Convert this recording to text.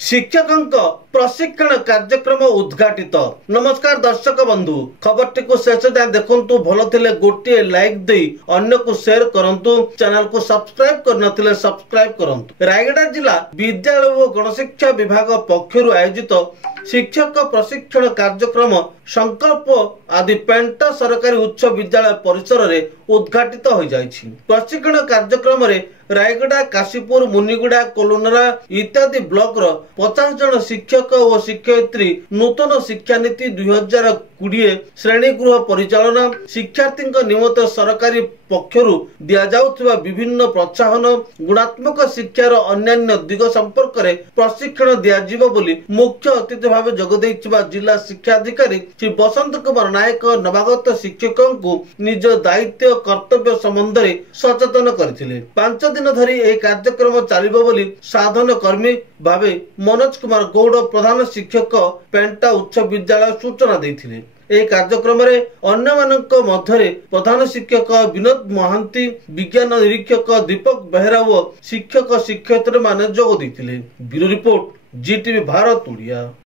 शिक्षकों प्रशिक्षण कार्यक्रम उद्घाटित। नमस्कार दर्शक बंधु, खबरटी को शेष जाए देखंतु। भल थिले गोटे लाइक दे अन्य को शेयर करंतु। चैनल को सब्सक्राइब करनथिले सब्सक्राइब करंतु। रायगड़ा जिला विद्यालय व गणशिक्षा विभाग पक्षरु आयोजित शिक्षक प्रशिक्षण कार्यक्रम संकल्प आदि पेंटा सरकारी उच्च विद्यालय परिसर रे उद्घाटित हो जायछि। प्रशिक्षण कार्यक्रम रे रायगड़ा, काशीपुर, मुनिगुड़ा, कोलोनरा इत्यादि ब्लॉक रो 50 जन शिक्षक और शिक्षयित्री नूतन शिक्षा नीति 2020 श्रेणी गृह परिचालना, शिक्षार्थी निमंत्रण सरकारी पक्षरु दिया जाउथिबा विभिन्न प्रोत्साहन, गुणात्मक शिक्षार अन्यान्य दिग संपर्क रे प्रशिक्षण दिया जिवो बोली मुख्य अतिथि भाव जोग दैथिबा जिला शिक्षा अधिकारी श्री बसंत कुमार नायक नवागत शिक्षकों को निज दायित्व कर्तव्य संबंध रे सचेतन करथिले। 5 दिन धरी ए कार्यक्रम चलिबो बोली साधन कर्मी भावे मनोज कुमार गौड़ प्रधान शिक्षक पेंटा उच्च विद्यालय सूचना दैथिले। ए कार्यक्रम रे अन्य मानक मध्यरे प्रधान शिक्षक विनोद महांती, विज्ञान निरीक्षक दीपक बेहरा व शिक्षक शिक्षयित्री माने जोग दैथिले। Bureau report, Zee TV Bharat Odia.